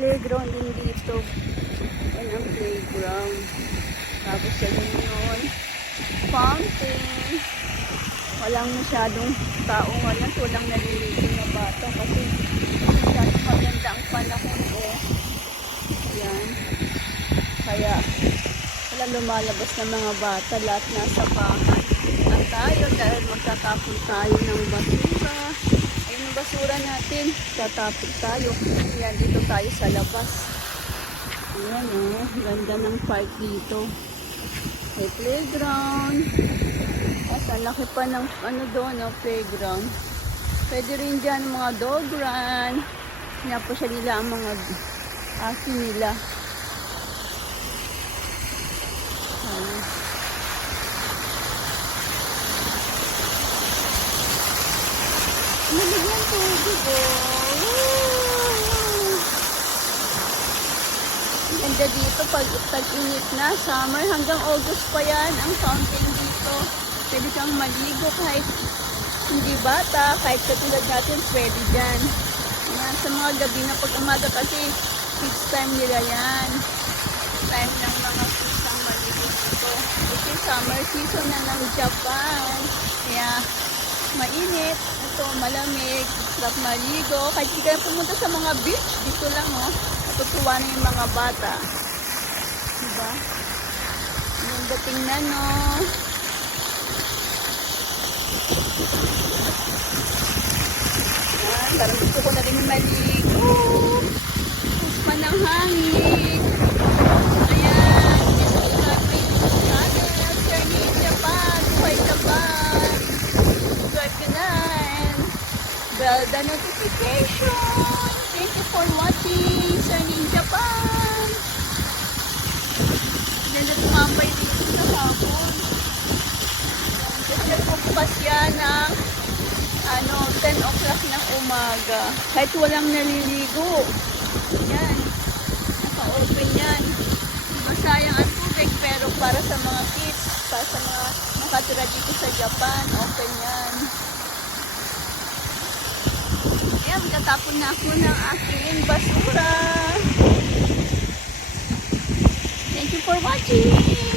playground din dito. Yan ang playground. Tapos yan yun. Fountain. Walang masyadong tao ngayon. Walang naliligo na bata kasi masyadong maganda ang panahon eh. Yan. Kaya walang lumalabas na mga bata. Lahat nasa bahay. At tayo dahil magtatapon tayo ng basura. Ayun ang basura natin. Tatapon tayo. Yan, dito tayo sa labas. Ayan oh. Ganda ng park dito. May playground. At ang laki pa ng ano doon, no, playground. Pwede rin dyan mga dog run. Pinapasya nila ang mga aso nila. Ayan. Nalagyan tubig oh. Ganda dito pag tag-init na. Summer hanggang August pa yan ang fountain dito. Pwede kang maligo kahit hindi bata, kahit katulad natin, pwede dyan. Yan, sa mga gabi na pag umaga kasi kids time nila yan. Time ng mga kids ang maligo dito. Kasi summer season na ng Japan. Kaya mainit, ito malamig, sarap maligo. Kahit hindi ka pumunta sa mga beach, dito lang oh. Natutuwa na yung mga bata. Diba? Yung dating na no. Yan, parang gusto ko na rin maligo. Pusman ng hangin. Ayan, ito yung natin. Journey in Japan. Buhay Japan. Subscribe ka na and bell the notification. Thank you for watching Journey in Japan. Ganda tumambay dito sa hapon. Kasi bukas yan ng 10 o'clock ng umaga. Kahit walang naliligo. Yan. Naka-open yan. Diba sayang ang tubig pero para sa mga kids, para sa mga nakatira dito sa Japan, open yan. Ayan, magtatapon na ako ng aking basura. Thank you for watching.